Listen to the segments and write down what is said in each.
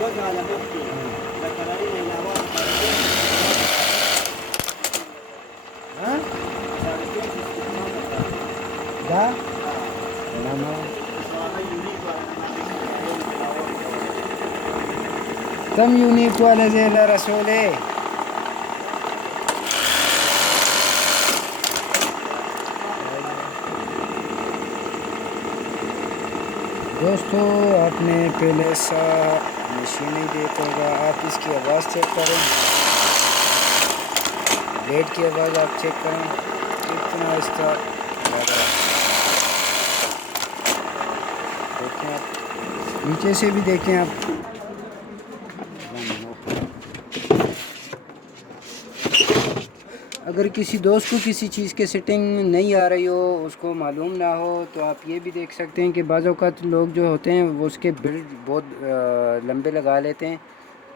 हाँ दा nama तम यूनिक वाले ज़ेला रसूले दोस्तों आपने पहले सा मशीन ही देखा होगा। आप इसकी आवाज़ चेक करें, ब्लेड की आवाज़ आप चेक करें कितना इसका लग रहा है। देखें आप नीचे से भी देखें आप। अगर किसी दोस्त को किसी चीज़ के सेटिंग नहीं आ रही हो, उसको मालूम ना हो, तो आप ये भी देख सकते हैं कि बाज़ औक़ात लोग जो होते हैं वो उसके बिल्ड बहुत लंबे लगा लेते हैं।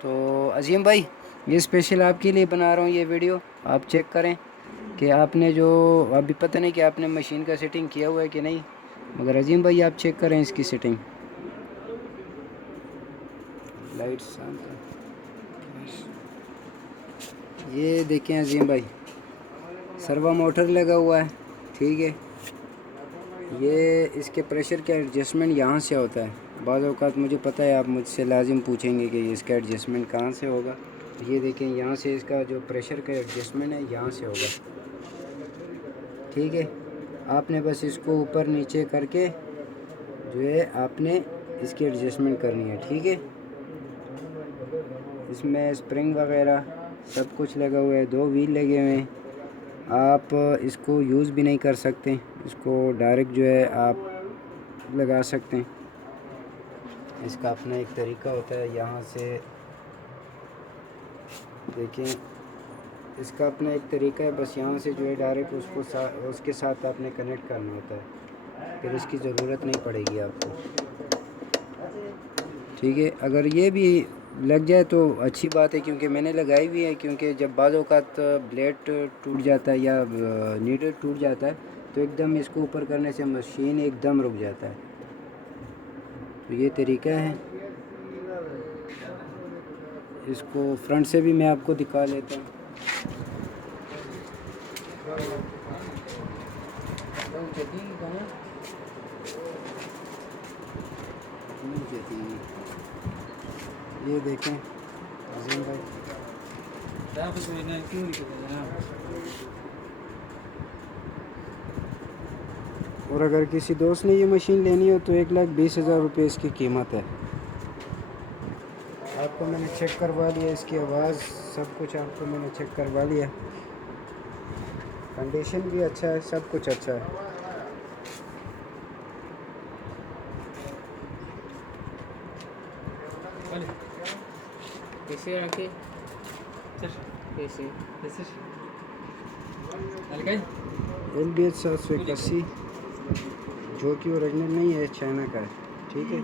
तो अज़ीम भाई ये स्पेशल आपके लिए बना रहा हूँ ये वीडियो। आप चेक करें कि आपने जो अभी पता नहीं कि आपने मशीन का सेटिंग किया हुआ है कि नहीं, मगर अज़ीम भाई आप चेक करें इसकी सेटिंग। लाइट्स ये देखें अज़ीम भाई, सर्वो मोटर लगा हुआ है, ठीक है। ये इसके प्रेशर का एडजस्टमेंट यहाँ से होता है। बाज़ औक़ात मुझे पता है आप मुझसे लाजिम पूछेंगे कि इसका एडजस्टमेंट कहाँ से होगा। ये देखें यहाँ से इसका जो प्रेशर का एडजस्टमेंट है यहाँ से होगा, ठीक है। आपने बस इसको ऊपर नीचे करके जो है आपने इसकी एडजस्टमेंट करनी है, ठीक है। इसमें स्प्रिंग वगैरह सब कुछ लगा हुआ है, 2 व्हील लगे हुए हैं। आप इसको यूज़ भी नहीं कर सकते, इसको डायरेक्ट जो है आप लगा सकते हैं। इसका अपना एक तरीका होता है, यहाँ से देखें इसका अपना एक तरीका है। बस यहाँ से जो है डायरेक्ट उसको उसके साथ आपने कनेक्ट करना होता है, फिर इसकी ज़रूरत नहीं पड़ेगी आपको, ठीक है। अगर ये भी लग जाए तो अच्छी बात है, क्योंकि मैंने लगाई हुई है। क्योंकि जब बाज़ औक़ात ब्लेड टूट जाता है या नीडल टूट जाता है तो एकदम इसको ऊपर करने से मशीन एकदम रुक जाता है। तो ये तरीका है। इसको फ्रंट से भी मैं आपको दिखा लेता हूँ। ये देखें अज़ीम भाई, और अगर किसी दोस्त ने ये मशीन लेनी हो तो 1,20,000 रुपये इसकी कीमत है। आपको मैंने चेक करवा लिया, इसकी आवाज़ सब कुछ आपको मैंने चेक करवा लिया। कंडीशन भी अच्छा है, सब कुछ अच्छा है। कैसे आके कैसे LBH 781 जो कि ओरिजिनल नहीं है, चाइना का है, ठीक है।